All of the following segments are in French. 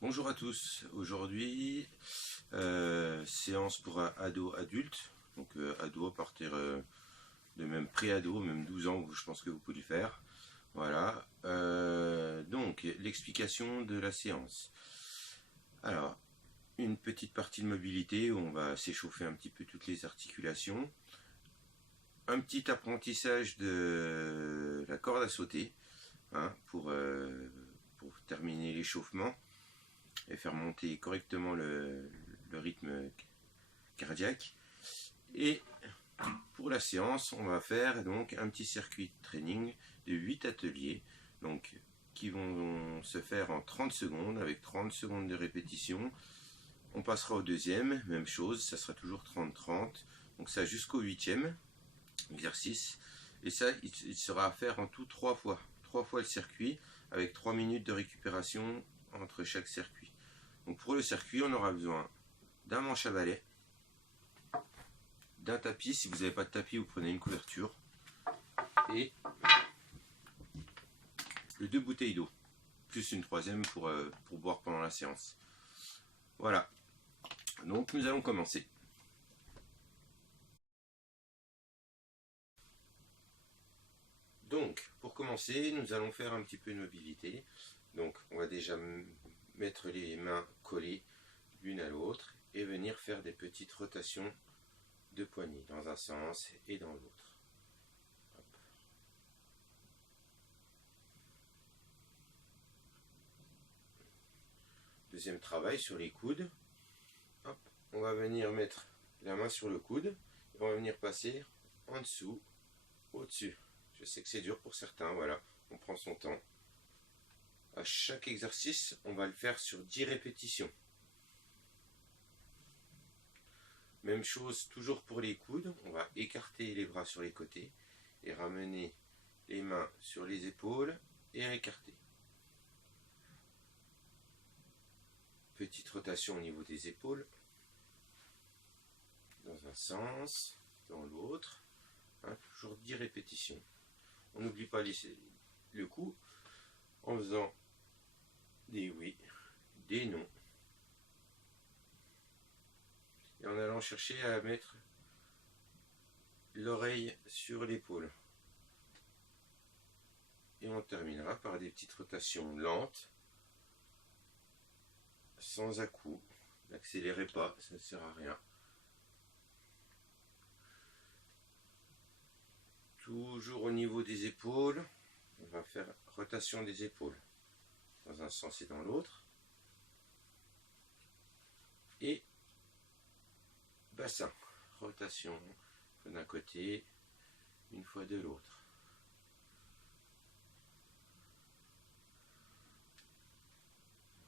Bonjour à tous, aujourd'hui séance pour ado adulte, donc ado à partir de même pré-ado, même 12 ans, je pense que vous pouvez le faire. Voilà, donc l'explication de la séance. Alors, une petite partie de mobilité où on va s'échauffer un petit peu toutes les articulations. Un petit apprentissage de la corde à sauter hein, pour terminer l'échauffement et faire monter correctement le rythme cardiaque. Et pour la séance, on va faire donc un petit circuit de training de 8 ateliers donc, qui vont se faire en 30 secondes avec 30 secondes de répétition. On passera au deuxième, même chose, ça sera toujours 30-30. Donc ça jusqu'au 8e exercice. Et ça, il sera à faire en tout 3 fois. 3 fois le circuit avec 3 minutes de récupération entre chaque circuit. Donc pour le circuit, on aura besoin d'un manche à balai, d'un tapis. Si vous n'avez pas de tapis, vous prenez une couverture et de 2 bouteilles d'eau, plus une troisième pour boire pendant la séance. Voilà, donc nous allons commencer. Donc, pour commencer, nous allons faire un petit peu de mobilité. Donc, on va déjà mettre les mains collées l'une à l'autre et venir faire des petites rotations de poignets dans un sens et dans l'autre. Deuxième travail sur les coudes. Hop. On va venir mettre la main sur le coude et on va venir passer en dessous, au-dessus. Je sais que c'est dur pour certains, voilà, on prend son temps. À chaque exercice, on va le faire sur 10 répétitions. Même chose toujours pour les coudes, on va écarter les bras sur les côtés et ramener les mains sur les épaules et écarter. Petite rotation au niveau des épaules, dans un sens, dans l'autre, hein, toujours 10 répétitions. On n'oublie pas le coup en faisant des oui, des non, et en allant chercher à mettre l'oreille sur l'épaule. Et on terminera par des petites rotations lentes, sans à-coups. N'accélérez pas, ça ne sert à rien. Toujours au niveau des épaules, on va faire rotation des épaules dans un sens et dans l'autre. Et bassin, rotation d'un côté, une fois de l'autre.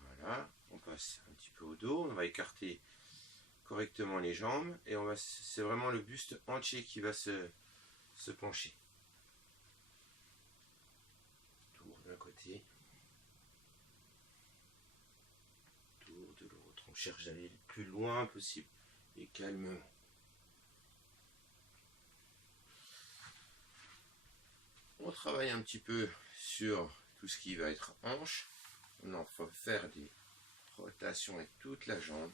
Voilà, on passe un petit peu au dos, on va écarter correctement les jambes et c'est vraiment le buste entier qui va se pencher. Tour d'un côté, tour de l'autre. On cherche d'aller le plus loin possible et calmement. On travaille un petit peu sur tout ce qui va être hanche. On en va faire des rotations avec toute la jambe.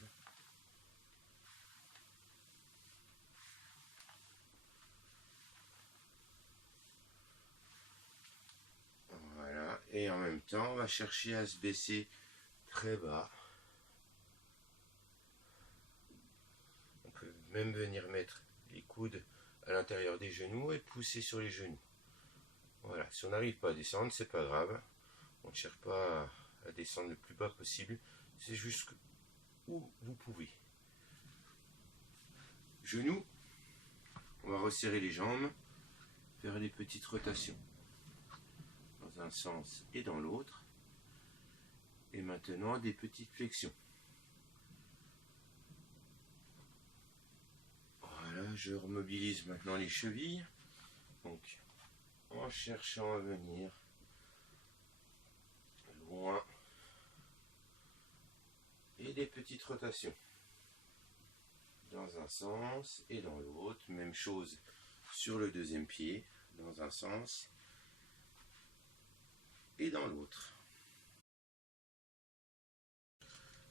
Voilà, et en même temps, on va chercher à se baisser très bas. On peut même venir mettre les coudes à l'intérieur des genoux et pousser sur les genoux. Voilà, si on n'arrive pas à descendre, c'est pas grave. On ne cherche pas à descendre le plus bas possible. C'est juste où vous pouvez. Genoux, on va resserrer les jambes, faire des petites rotations dans un sens et dans l'autre. Et maintenant des petites flexions. Voilà, je remobilise maintenant les chevilles. Donc, en cherchant à venir loin. Et des petites rotations. Dans un sens et dans l'autre. Même chose sur le deuxième pied. Dans un sens et dans l'autre.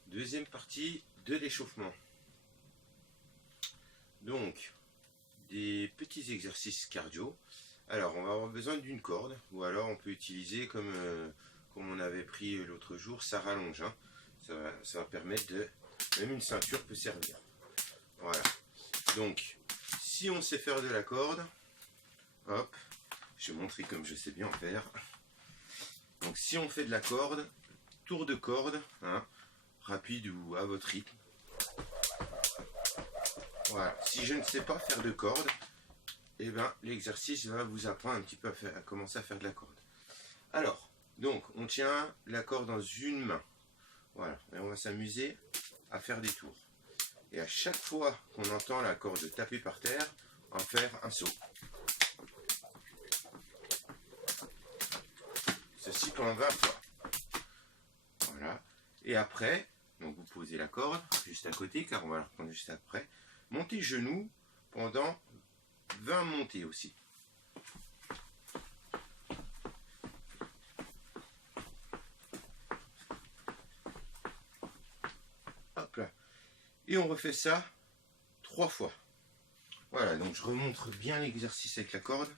Deuxième partie de l'échauffement. Donc, des petits exercices cardio. Alors, on va avoir besoin d'une corde, ou alors on peut utiliser comme on avait pris l'autre jour, ça rallonge. Hein. Ça va permettre de... Même une ceinture peut servir. Voilà. Donc, si on sait faire de la corde, hop, je vais montrer comme je sais bien en faire. Donc, si on fait de la corde, tour de corde, hein, rapide ou à votre rythme. Voilà. Si je ne sais pas faire de corde, eh ben, l'exercice va vous apprendre un petit peu à commencer à faire de la corde. Alors, donc, on tient la corde dans une main. Voilà. Et on va s'amuser à faire des tours. Et à chaque fois qu'on entend la corde taper par terre, on va faire un saut. Ceci pendant 20 fois. Voilà. Et après, donc vous posez la corde juste à côté, car on va la reprendre juste après. Montez genoux pendant 20 montées aussi. Hop là. Et on refait ça 3 fois. Voilà, donc je remontre bien l'exercice avec la corde.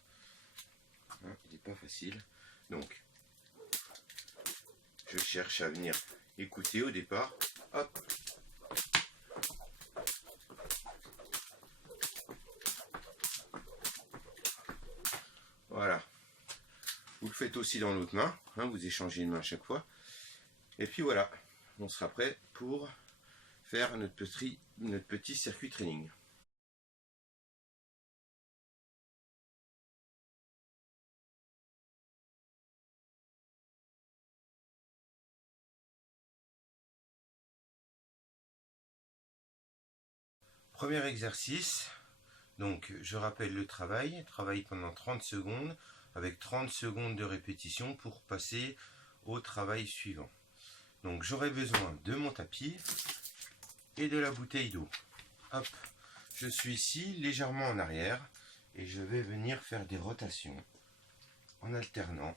Hein, il n'est pas facile. Donc, je cherche à venir écouter au départ. Hop. Voilà. Vous le faites aussi dans l'autre main. Hein, vous échangez une main à chaque fois. Et puis voilà. On sera prêt pour faire notre petit circuit training. Premier exercice, donc je rappelle le travail pendant 30 secondes avec 30 secondes de répétition pour passer au travail suivant. Donc j'aurai besoin de mon tapis et de la bouteille d'eau. Hop, je suis ici légèrement en arrière et je vais venir faire des rotations en alternant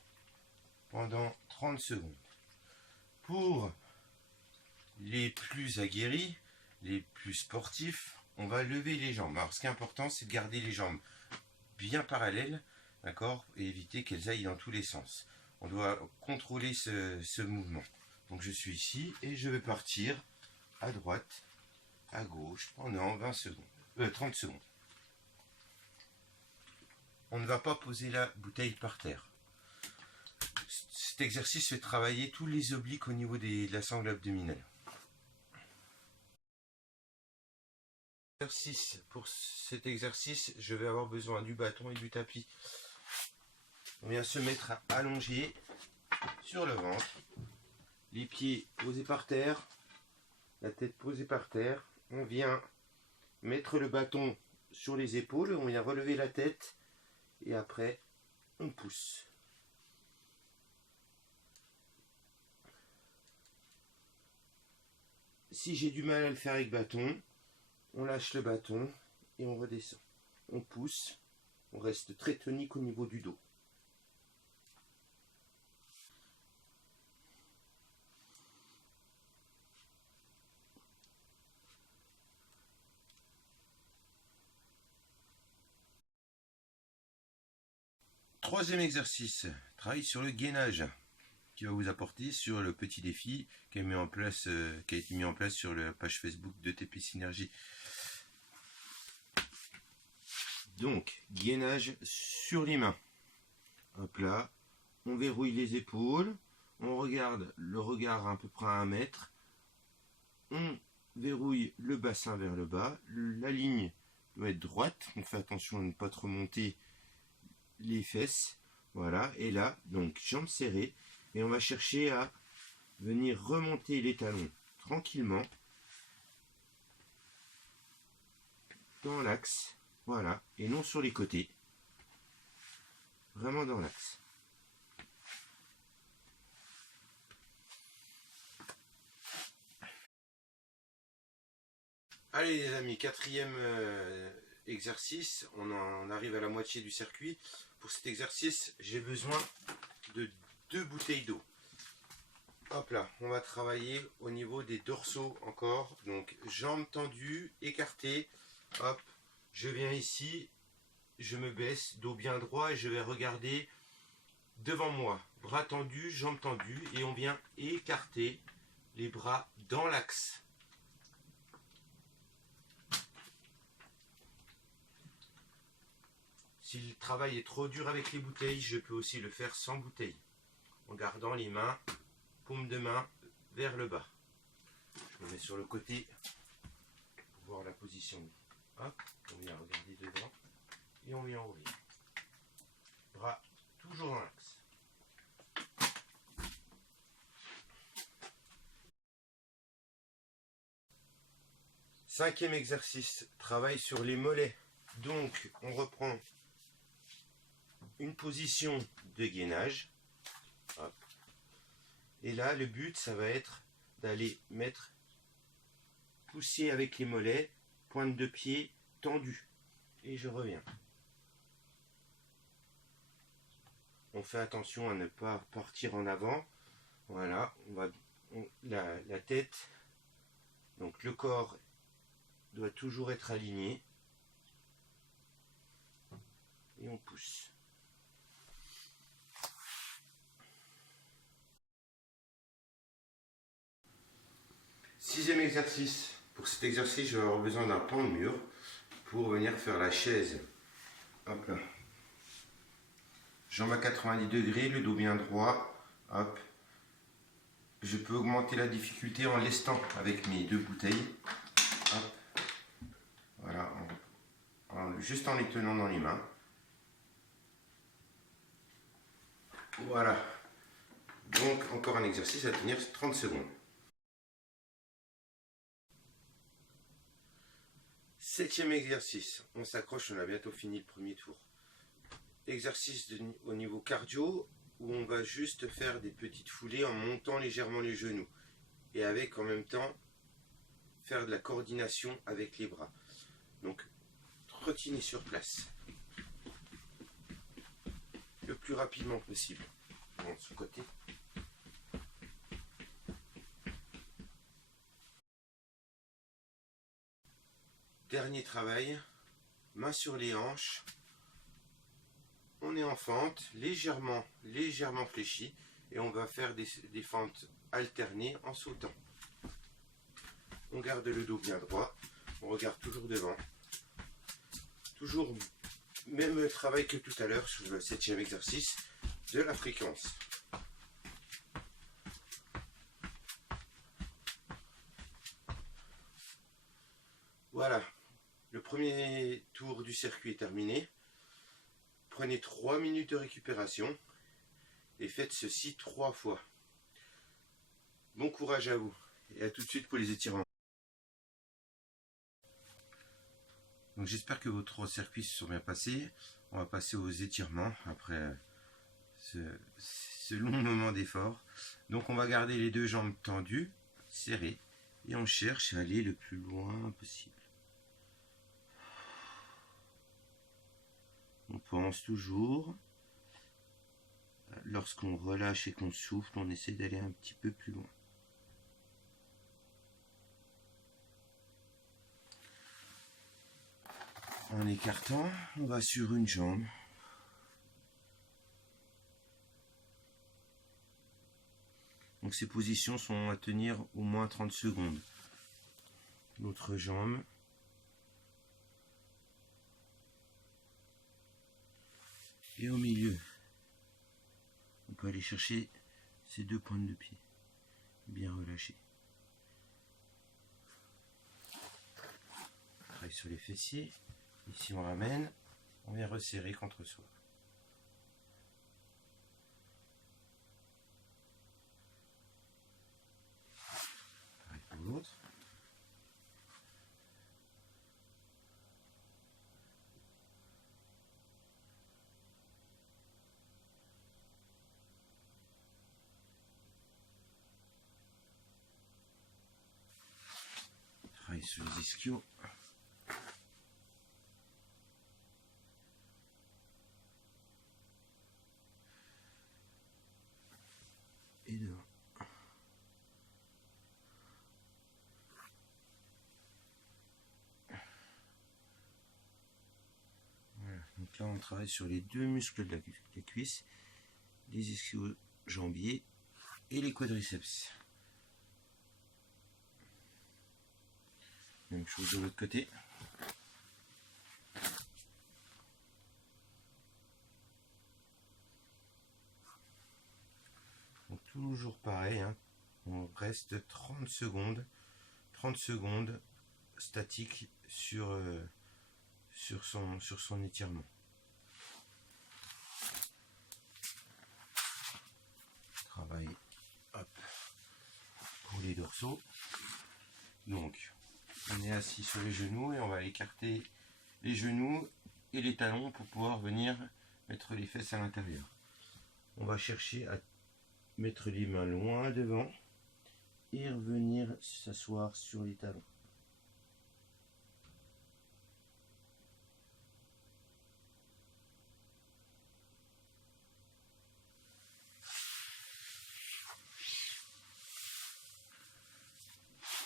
pendant 30 secondes. Pour les plus aguerris, les plus sportifs, on va lever les jambes. Alors ce qui est important, c'est de garder les jambes bien parallèles, d'accord, et éviter qu'elles aillent dans tous les sens. On doit contrôler ce mouvement. Donc je suis ici et je vais partir à droite, à gauche pendant 30 secondes. On ne va pas poser la bouteille par terre. Cet exercice fait travailler tous les obliques au niveau de la sangle abdominale. Pour cet exercice, je vais avoir besoin du bâton et du tapis. On vient se mettre allongé sur le ventre, les pieds posés par terre, la tête posée par terre. On vient mettre le bâton sur les épaules, on vient relever la tête et après on pousse. Si j'ai du mal à le faire avec bâton, on lâche le bâton et on redescend. On pousse, on reste très tonique au niveau du dos. Troisième exercice, travail sur le gainage, qui va vous apporter sur le petit défi qui a été mis en place sur la page Facebook de TP Synergie. Donc, gainage sur les mains. Hop là, on verrouille les épaules, on regarde le regard à peu près à 1 mètre, on verrouille le bassin vers le bas, la ligne doit être droite, on fait attention à ne pas trop monter les fesses, voilà, et là, donc jambes serrées, et on va chercher à venir remonter les talons tranquillement dans l'axe, voilà, et non sur les côtés, vraiment dans l'axe. Allez les amis, quatrième exercice, on en arrive à la moitié du circuit. Pour cet exercice, j'ai besoin de 2 bouteilles d'eau. Hop là, on va travailler au niveau des dorsaux encore. Donc jambes tendues, écartées. Hop, je viens ici, je me baisse, dos bien droit et je vais regarder devant moi. Bras tendus, jambes tendues et on vient écarter les bras dans l'axe. Si le travail est trop dur avec les bouteilles, je peux aussi le faire sans bouteille. En gardant les mains, paume de main vers le bas. Je me mets sur le côté pour voir la position. Hop, on vient regarder devant et on vient ouvrir. Bras toujours dans l'axe. Cinquième exercice, travail sur les mollets. Donc on reprend une position de gainage. Hop. Et là, le but, ça va être d'aller mettre, pousser avec les mollets, pointe de pied tendue. Et je reviens. On fait attention à ne pas partir en avant. Voilà, la tête, donc le corps doit toujours être aligné. Et on pousse. Sixième exercice. Pour cet exercice, je vais avoir besoin d'un pan de mur pour venir faire la chaise. Hop là. Jambes à 90 degrés, le dos bien droit. Hop. Je peux augmenter la difficulté en lestant avec mes deux bouteilles. Hop. Voilà. Juste en les tenant dans les mains. Voilà. Donc, encore un exercice à tenir 30 secondes. Septième exercice, on s'accroche, on a bientôt fini le premier tour. Exercice au niveau cardio, où on va juste faire des petites foulées en montant légèrement les genoux. Et avec en même temps, faire de la coordination avec les bras. Donc, trottiner sur place. Le plus rapidement possible. Bon, de ce côté. Dernier travail, main sur les hanches, on est en fente, légèrement fléchie, et on va faire des fentes alternées en sautant. On garde le dos bien droit, on regarde toujours devant, toujours même travail que tout à l'heure sur le septième exercice, de la fréquence. Voilà. Le premier tour du circuit est terminé. Prenez 3 minutes de récupération et faites ceci 3 fois. Bon courage à vous et à tout de suite pour les étirements. Donc j'espère que vos 3 circuits se sont bien passés. On va passer aux étirements après ce long moment d'effort. Donc on va garder les deux jambes tendues, serrées, et on cherche à aller le plus loin possible. On pense toujours, lorsqu'on relâche et qu'on souffle, on essaie d'aller un petit peu plus loin. En écartant, on va sur une jambe. Donc ces positions sont à tenir au moins 30 secondes. L'autre jambe. Et au milieu, on peut aller chercher ces deux pointes de pied, bien relâchées. On travaille sur les fessiers. Ici on ramène, on vient resserrer contre soi. Pareil pour l'autre. Travaille sur les ischios. Et devant. Donc là, on travaille sur les deux muscles de la cuisse, les ischio-jambiers et les quadriceps. Même chose de l'autre côté. Donc toujours pareil, hein. On reste 30 secondes statique sur son étirement. Travail, hop, pour les dorsaux. Donc on est assis sur les genoux et on va écarter les genoux et les talons pour pouvoir venir mettre les fesses à l'intérieur. On va chercher à mettre les mains loin devant et revenir s'asseoir sur les talons.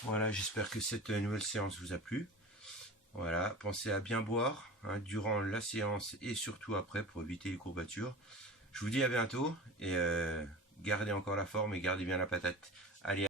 Voilà, j'espère que cette nouvelle séance vous a plu. Voilà, pensez à bien boire hein, durant la séance et surtout après pour éviter les courbatures. Je vous dis à bientôt et gardez encore la forme et gardez bien la patate. Allez.